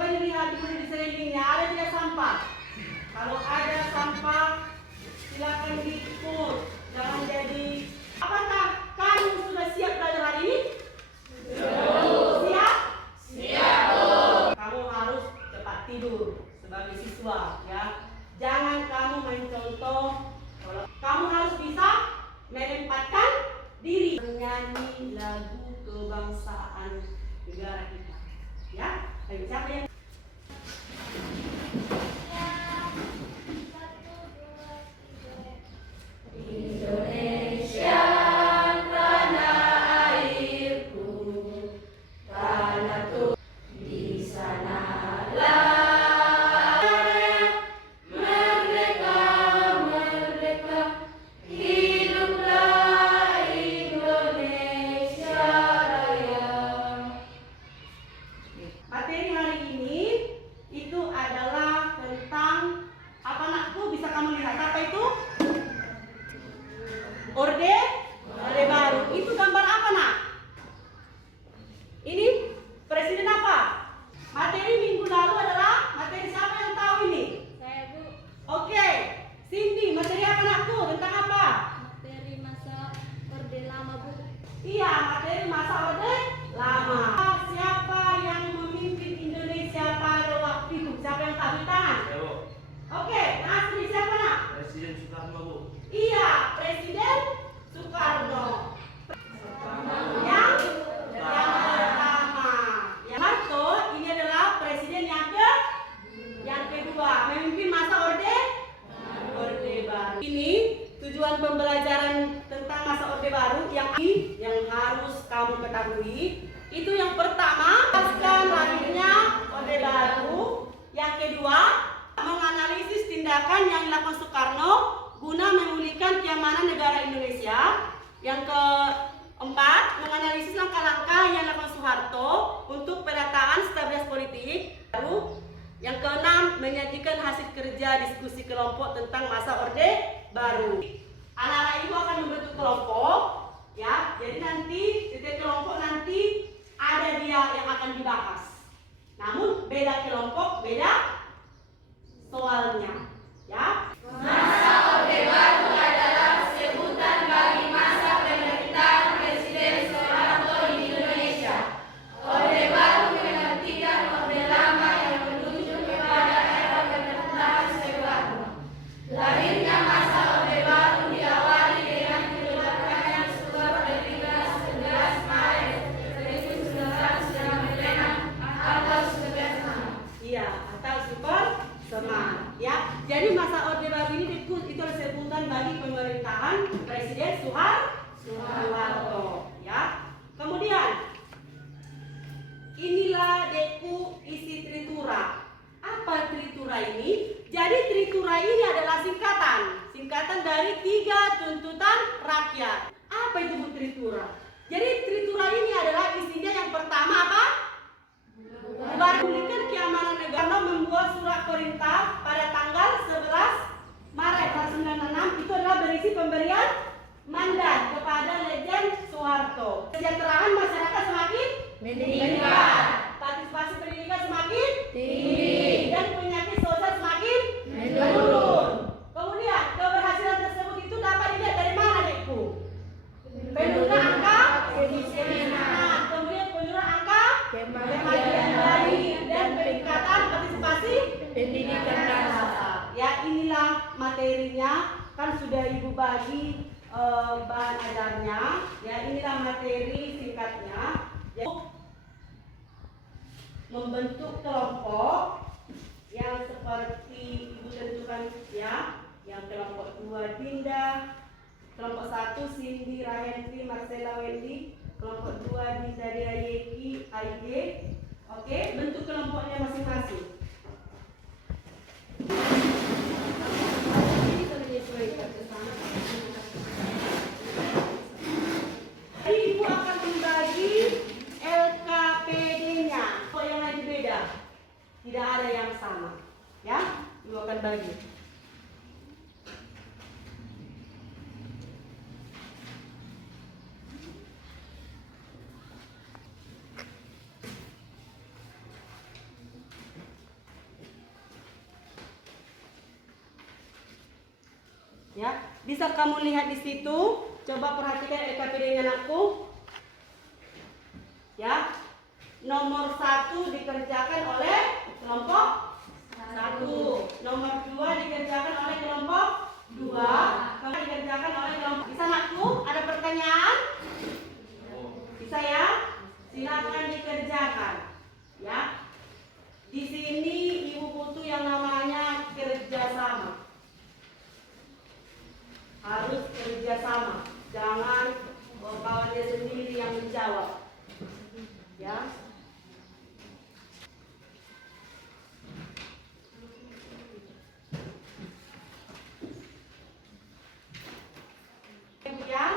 Coba dilihat dulu di sekelilingnya, ada tidak sampah? Kalau ada sampah, silakan diikut. Jangan jadi. Apakah kamu sudah siap belajar hari ini? Siap? Siap. Kamu harus cepat tidur sebagai siswa, ya. Jangan kamu main contoh. Kamu harus bisa menempatkan diri, menyanyi lagu kebangsaan negara kita, ya. Ayo, siapa yang Indonesia tanah airku, tanahku, di sanalah merdeka, merdeka, hiduplah Indonesia Raya. Materi hari ini itu adalah tentang apa, nakku? Bisa kamu lihat apa itu? Orde Baru. Itu gambar apa, nak? Ini presiden apa? Materi minggu lalu adalah materi siapa yang tahu ini? Saya, Bu. Oke, Cindy, materi apa, nakku? Tentang apa? Materi masa Orde Lama, Bu. Iya, materi masa Orde Lama. Siapa yang memimpin Indonesia pada waktu itu? Siapa yang tahu? Tangan. Oke, asli siapa, nak? Presiden Soekarno, Bu. Iya, Presiden Soekarno. Yang pertama. Yang Harto ini adalah presiden yang kedua, memimpin masa Orde Baru. Ini tujuan pembelajaran tentang masa Orde Baru yang harus kamu ketahui. Itu yang pertama, jelaskan lahirnya Orde Baru. Yang kedua, menganalisis tindakan yang dilakukan Soekarno guna memulihkan keamanan negara Indonesia. Yang keempat, menganalisis langkah-langkah yang dilakukan Soeharto untuk penataan stabilitas politik. Yang keenam, menyajikan hasil kerja diskusi kelompok tentang masa Orde Baru. Anak-anak ibu akan membentuk kelompok, ya. Jadi nanti setiap kelompok nanti ada dia yang akan dibahas. Namun beda kelompok, beda soalnya, ya. Masa Orde Baru adalah sebutan bagi masa pemerintahan Presiden Soeharto di Indonesia. Orde Baru menggantikan Orde Lama yang menuju kepada era pemerintahan Soekarno. Lahirnya masa Orde Baru diawali dengan kedatangan surat Ketika 11 Maret 1996 atau Super Semangat. Iya, atau Super Semangat. Ya, jadi masa Orde Baru ini itu adalah sebutan bagi pemerintahan Presiden Soeharto. Ya, kemudian inilah deku isi tritura. Apa tritura ini? Jadi tritura ini adalah singkatan dari 3 tuntutan rakyat. Apa itu, Bu, tritura? Jadi tritura ini adalah isinya yang pertama apa? Memulihkan keamanan negara, membuat surat perintah pada tanggal 11 Maret 1996. Itu adalah berisi pemberian mandat kepada Legend Soeharto. Kesejahteraan masyarakat semakin meningkat, partisipasi pendidikan semakin tinggi, dan penyakit sosial semakin menurun. Kemudian keberhasilan tersebut itu dapat dilihat dari mana, Dekku? Penurunan angka kemiskinan, kemudian penurunan angka kematian bayi, dan peningkatan partisipasi pendidikan dasar. Ya, inilah materinya, kan sudah Ibu bagi bahan ajarnya. Ya, inilah materi singkatnya. Jadi, membentuk kelompok yang seperti Ibu tentukan, ya. Yang kelompok 2 Dinda, kelompok 1 Cindy Rahendri Marcella Wendy, kelompok 2 Dinda Dea Yeki AIG. Oke, bentuk kelompoknya masing-masing. Ibu akan membagi LKPD-nya. Kok yang lain beda? Tidak ada yang sama, ya. Ibu akan bagi. Ya, bisa kamu lihat di situ. Coba perhatikan EKPD-nya anakku. Ya, nomor 1 dikerjakan oleh kelompok 1, nomor 2 dikerjakan oleh kelompok 2, kemudian dikerjakan oleh kelompok. Bisa anakku? Ada pertanyaan? Bisa ya? Silakan dikerjakan. Ya. Di sini Ibu butuh yang namanya kerjasama. Harus kerjasama. Jangan kawannya sendiri yang menjawab. Ya. Kemudian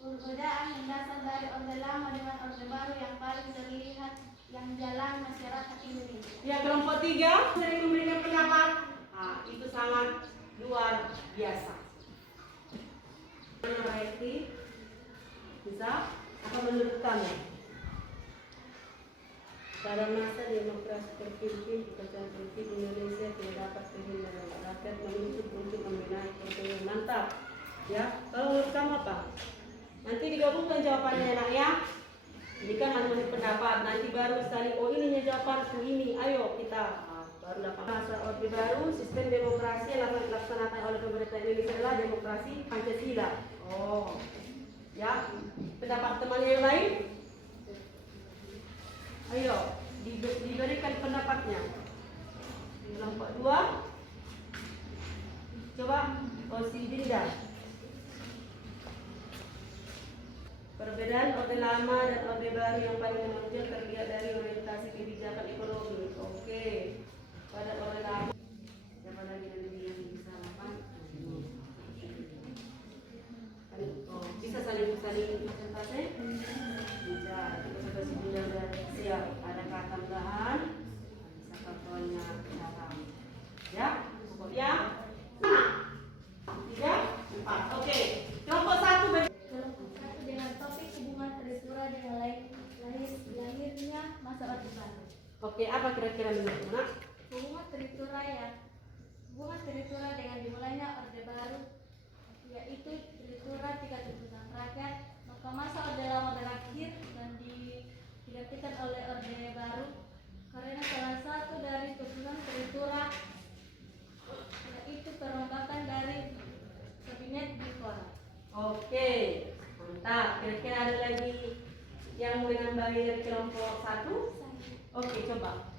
Perbedaan mendasar dari orde lama dengan orde baru yang paling terlihat yang jalan masyarakat Indonesia. ya, kelompok 3 sering memberikan pendapat. Nah, itu sangat luar biasa. Berarti bisa apa menurut kamu? Pada masa demokrasi terpimpin di kerajaan politik Indonesia tidak dapat kehindaran rakyat menuntut untuk membenahi kehidupan. Mantap. Ya, kalau menurut kamu apa? Nanti digabungkan jawabannya nak ya. Ini kan masing-masing pendapat. Nanti baru saling oh ini jawabanku ini. Ayo kita baru dapat. Masa orde baru sistem demokrasi yang dilaksanakan oleh pemerintah Indonesia adalah demokrasi Pancasila. Oh, ya. Pendapat teman yang lain? Ayo, diberikan pendapatnya. Kelompok 2. Coba, si Dinda. Perbedaan orde lama dan orde baru yang paling menonjol terlihat dari orientasi kebijakan ekonomi. Oke. Pada orde lama, siapa lagi yang bisa apa? Oh, bisa saling presentasi? Bisa. Kita sudah siap. Ada tambahan. Bisa kartunya dalam. Ya. Kemudian 3, 4. Oke. Kelompok 1 dengan topik hubungan teritura dengan lahirnya masa orde baru. Oke, apa kira-kira menurutmu nak? Hubungan teritura dengan dimulainya orde baru, yaitu teritura 3 tuntutan rakyat, maka masa orde lama berakhir dan digantikan oleh orde baru karena salah satu dari tuntutan teritura yaitu perombakan dari kabinet Bikora. Oke, mantap. Kira-kira ada lagi yang menambahi dari kelompok 1? Oke, coba.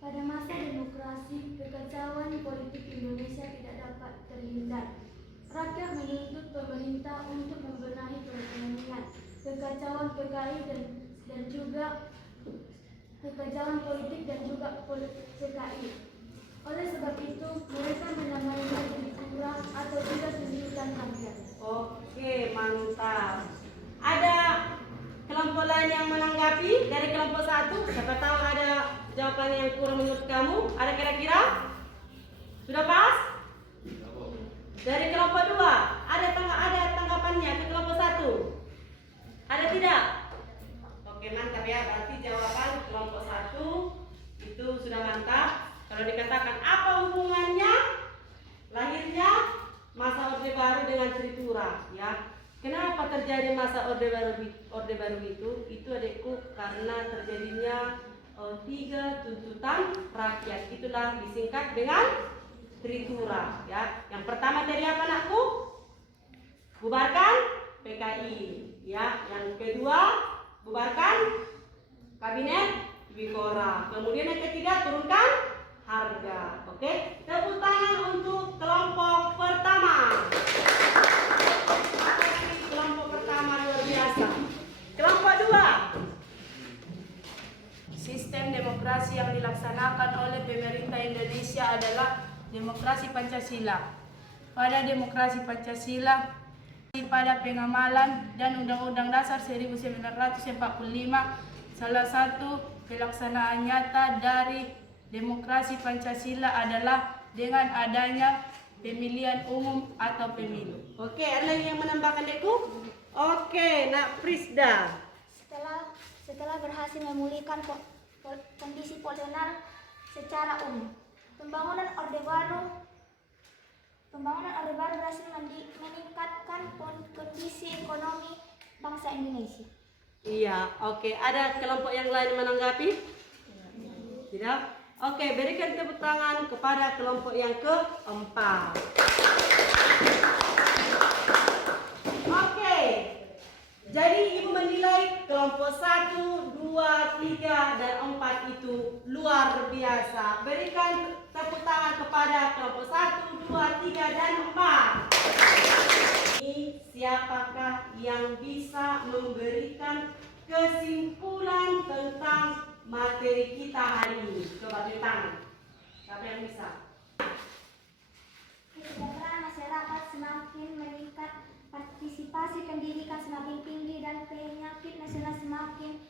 Pada masa demokrasi, kekacauan politik Indonesia tidak dapat terhindar. Rakyat menuntut pemerintah untuk membenahi perekonomian. Kekacauan PKI dan juga kekacauan politik dan juga PKI. Oleh sebab itu, mereka menamainya teritura atau tidak tuntutan rakyat. Oke, mantap. Ada kelompok lain yang menanggapi dari kelompok 1? Siapa tahu ada jawaban yang kurang menurut kamu? Ada kira-kira? Sudah pas? Dari kelompok 2, ada tanggapannya ke kelompok 1? Ada tidak? Oke, mantap ya. Berarti jawaban kelompok 1 itu sudah mantap. Kalau dikatakan apa hubungannya lahirnya masa orde baru dengan teritura, ya? Kenapa terjadi masa orde baru itu? Itu adikku karena terjadinya 3 tuntutan rakyat. Itulah disingkat dengan teritura, ya. Yang pertama dari apa anakku? Bubarkan PKI, ya. Yang kedua bubarkan kabinet Bikora. Kemudian yang ketiga turunkan harga. Oke, tepuk tangan untuk kelompok pertama. Kelompok pertama luar biasa. Kelompok 2. Sistem demokrasi yang dilaksanakan oleh pemerintah Indonesia adalah demokrasi Pancasila. Pada demokrasi Pancasila, pada pengamalan dan Undang-Undang Dasar 1945, salah satu pelaksanaan nyata dari demokrasi Pancasila adalah dengan adanya pemilihan umum atau pemilu. Oke, ada lagi yang menambahkan Dekku? Oke, Nak Prisda. Setelah berhasil memulihkan kondisi polisional secara umum, pembangunan Orde Baru berhasil meningkatkan kondisi ekonomi bangsa Indonesia. Iya, oke. Ada kelompok yang lain menanggapi? Tidak? Oke, berikan tepuk tangan kepada kelompok yang keempat. Oke, jadi Ibu menilai kelompok 1, 2, 3, dan 4 itu luar biasa. Berikan tepuk tangan kepada kelompok 1, 2, 3, dan 4. Ini siapakah yang bisa memberikan kesimpulan tentang materi kita hari ini? Coba beri tangan. Siapa yang bisa? Kesejahteraan masyarakat semakin meningkat, partisipasi pendidikan semakin tinggi, dan penyakit nasional semakin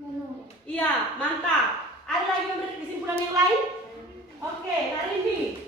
menurun. Iya, mantap. Ada lagi yang beri kesimpulan yang lain? Oke, hari ini.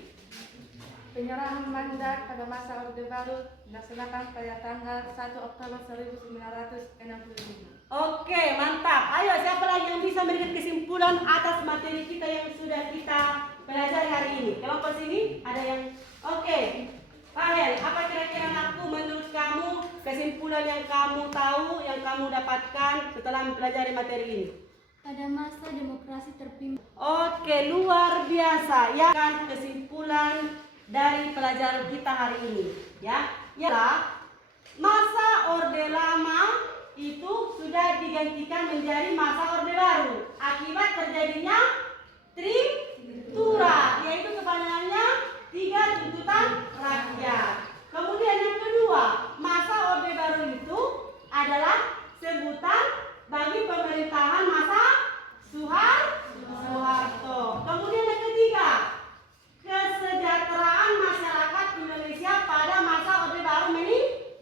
Penyerahan mandat pada masa Orde Baru dilaksanakan pada tanggal 1 Oktober 1965. Oke, mantap. Ayo, siapa lagi yang bisa memberikan kesimpulan atas materi kita yang sudah kita pelajari hari ini? Kelompok sini ada yang... Oke, Pak Hel, apa kira-kira aku menurut kamu kesimpulan yang kamu tahu, yang kamu dapatkan setelah mempelajari materi ini? Pada masa demokrasi terpimpin. Oke, luar biasa. Ya kan kesimpulan dari pelajaran kita hari ini, ya. Ialah masa Orde Lama itu sudah digantikan menjadi masa Orde Baru akibat terjadinya Triptura, yaitu kepanjangannya 3 tuntutan rakyat. Kemudian yang kedua, masa Orde Baru itu adalah sebutan bagi pemerintahan masa Soeharto. Kemudian yang ketiga, kesejahteraan masyarakat Indonesia pada masa Orde Baru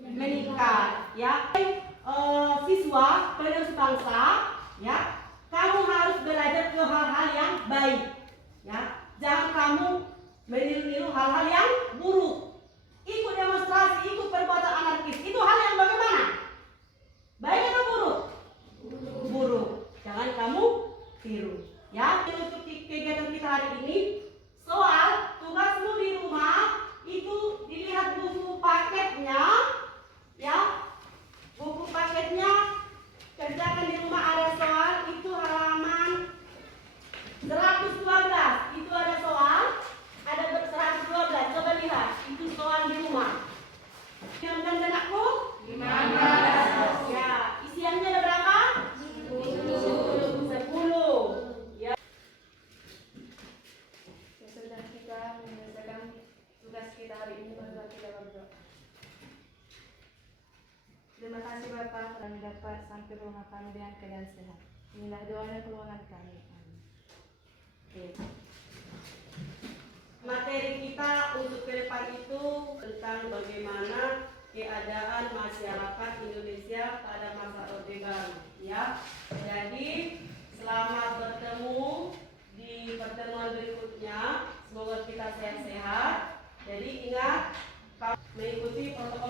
meningkat. Ya, siswa penerus bangsa, ya, kamu harus belajar ke hal-hal yang baik. Ya, jangan kamu meniru-niru hal-hal yang buruk. Ikut demonstrasi, ikut perbuatan anarkis, itu hal yang bagaimana? Baik atau buruk? Buruk. Jangan kamu tiru. Ya, untuk kegiatan kita hari ini, soal tugasmu di rumah itu dilihat buku paketnya, ya, buku paketnya kerjakan di rumah ada soal itu halaman 112 itu ada soal, ada 112. Coba lihat itu soal di rumah. Yang anakku? 15. Ya, isiannya ada berapa? 10. Ya. Sesudah kita menyelesaikan tugas kita hari ini, barulah kita berdoa. Terima kasih Bapak kami dapat sampai rumah kami dengan keadaan sehat. Inilah doa dan permohonan kami. Amin. Oke. Materi kita untuk ke depan itu tentang bagaimana keadaan masyarakat Indonesia pada masa Orde Baru, ya. Jadi selamat bertemu di pertemuan berikutnya. Semoga kita sehat-sehat. Jadi ingat mengikuti protokol